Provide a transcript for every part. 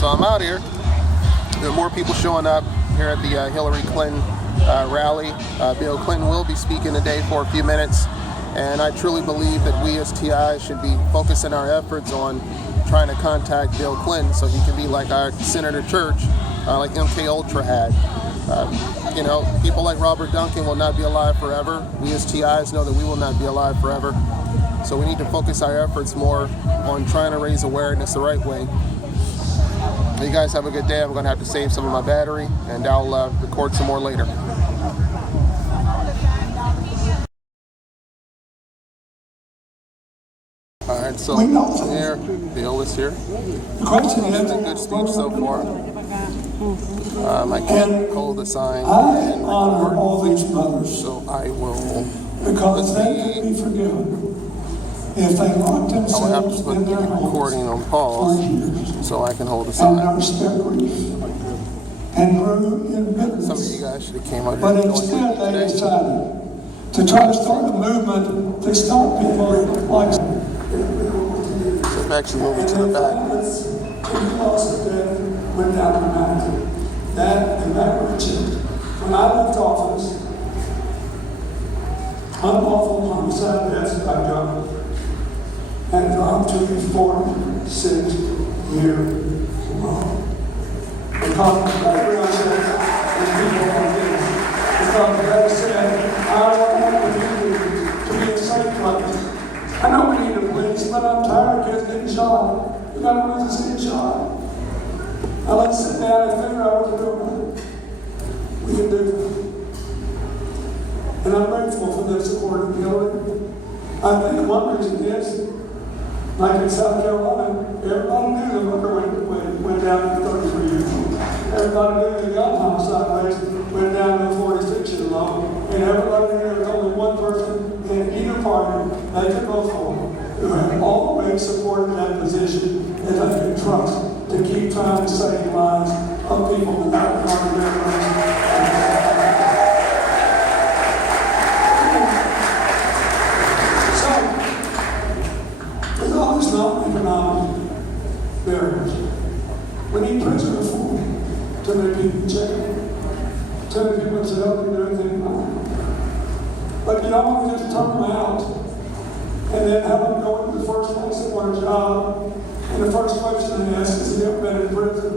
So I'm out here. There are more people showing up here at the Hillary Clinton rally. Bill Clinton will be speaking today for a few minutes, and I truly believe that we as TI should be focusing our efforts on trying to contact Bill Clinton so he can be like our Senator Church, like MK Ultra had. You know, people like Robert Duncan will not be alive forever. We as TIs know that we will not be alive forever. So we need to focus our efforts more on trying to raise awareness the right way. You guys have a good day. I'm going to have to save some of my battery, and I'll record some more later. All right, so here, Bill is here. The question is, a good speech so far. I can't hold the sign I and honor record, all these brothers so I will. because they can be forgiven if they lock I will have themselves to put in the their recording homes on for pause years so I can hold the and sign. nursed their grief and grew in Some of bitterness. you guys should have came out here But and joined instead me they today. decided to try to start a movement to stop people like So I'm actually moving to the back. to the loss of death went down dramatically. That and microchip. When I left office, unlawful homicide deaths got dropped and dropped to 46 years ago. Because I realized that people forget. Because they said, I want the community to be a safe place. I know we need a police, but I'm tired of kids getting shot. We got a reason to get shot. Now let's sit down and figure out what to do about it. We can do that. And I'm grateful for their support of Hillary. I think one reason is, like in South Carolina, everybody knew the murder went down to 33 years old. Everybody knew the gun homicide rate went down to 46 years old. And everybody knew there was only one person in either party they could vote for who had always supported that position that they could trust to keep trying to save the lives of people without regarding their race. Non-economic barriers. We need prison reform to make people check. Tell people to help you do anything right. But you don't want to just turn them out and then have them go into the first place they want a job. And the first question they ask is, have you ever been in prison?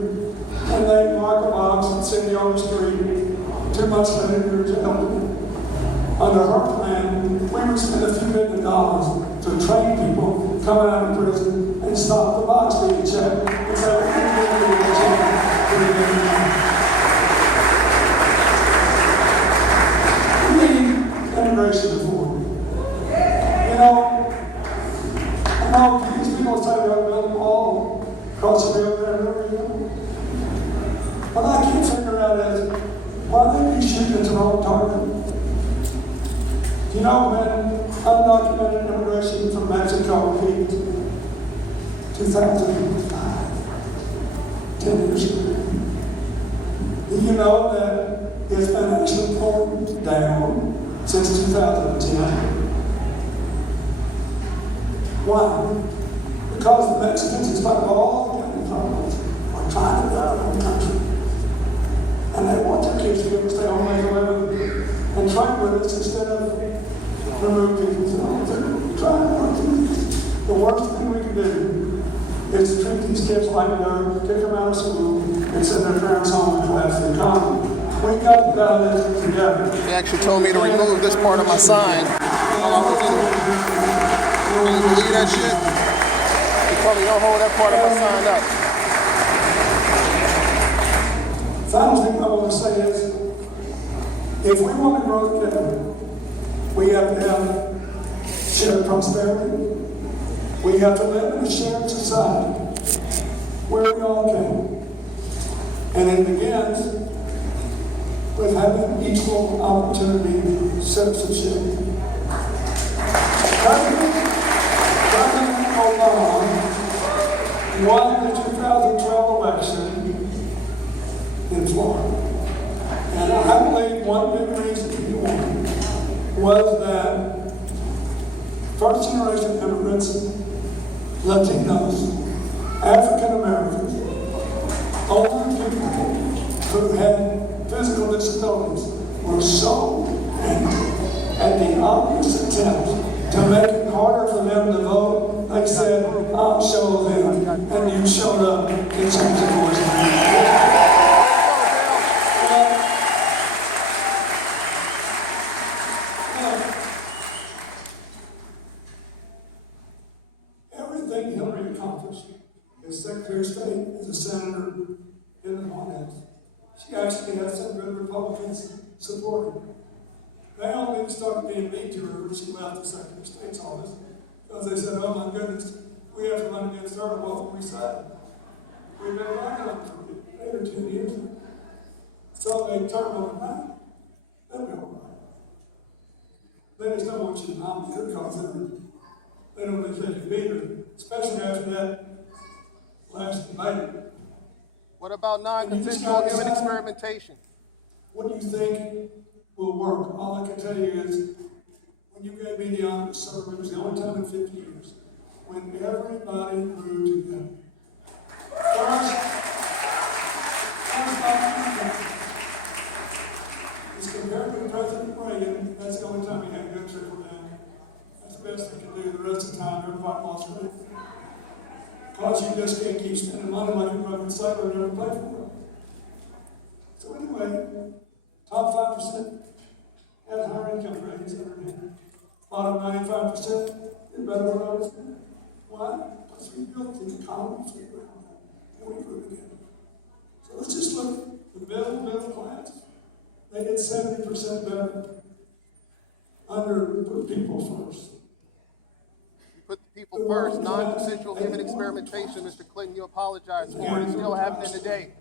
And they mark a box and send you on the street. 2 months later, you're jailed. Under her plan, we would spend a few $1 million to train people coming out of prison and stop the box being checked and say, we're going to give you a chance. We need immigration reform. You know, I know these people say they're build a wall across the river and everything. What I can't figure out is why they be shooting at the wrong target. You know, when undocumented immigration from Mexico peaked 2005, 10 years ago. Do you know that it's been actually pulled down since 2010? Why? Because the Mexicans, in spite of all the kind of problems, are trying to build their own country. And they want their kids to be able to stay home and live and train with us instead of remove people from the The worst thing we can do is to treat these kids like dirt, kick them out of school, and send their parents home and collapse the economy. We got to get this together. They actually told me to remove this part of my sign while I was in it. Can you believe that shit? They told me don't hold that part of my sign up. Final thing I want to say is, if we want to grow together, we have to have shared prosperity. We have to live in a shared society where we all can. And it begins with having equal opportunity citizenship. President Obama won the 2012 election in Florida. And I believe one big reason he won was that first-generation immigrants, Latinos, African Americans, older people who had physical disabilities were so angry at the obvious attempt to make it harder for them to vote. They said, I'll show them, and you showed up to change the voice. Everything Hillary accomplished as Secretary of State, as a senator in the White House, she actually had some good Republicans supporting her. They all didn't start being mean to her when she left the Secretary of State's office, because they said, oh my goodness, we have to run against her, what can we say? We've been running on for 8 or 10 years now. So they turned on her back. They'll be all right. They just don't want you to nominate her because they don't think they can beat her, especially after that last debate. What about non-consensual human experimentation? What do you think will work? All I can tell you is, when you gave me the honor to serve, it was the only time in 50 years when everybody grew together. First, as compared to President Reagan, that's the only time he had a good trickle down. That's the best they can do. The rest of the time, everybody lost weight. Because you just can't keep spending money like a broken sailor and never pay for it. So anyway, top 5% had higher income ratings than her did. Bottom 95% did better than I was doing. Why? Because we built the economy from the ground up, and we grew together. So let's just look at the middle class. They did 70% better under put people first. Put the people first. Non-consensual human experimentation, Mr. Clinton, you apologize for it. It's still happening today.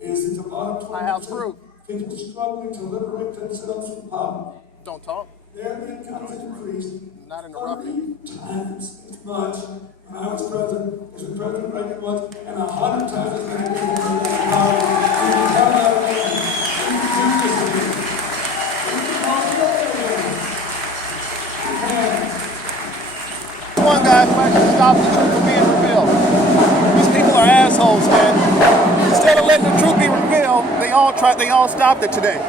Is that the bottom 20% I have proof. people struggling to liberate themselves from poverty. Don't talk. Their incomes increased Not interrupting. 30 times as much when I was president as when President Reagan was, and 100 times as many people were in poverty. We can tell that again. We can do this again. We can talk about it again. We can. One guy who actually stopped the truth from being revealed. These people are assholes, man. Instead of letting the truth be revealed, they all stopped it today.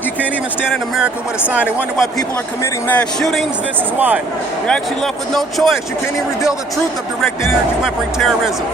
You can't even stand in America with a sign and wonder why people are committing mass shootings. This is why. You're actually left with no choice. You can't even reveal the truth of directed energy weaponry terrorism.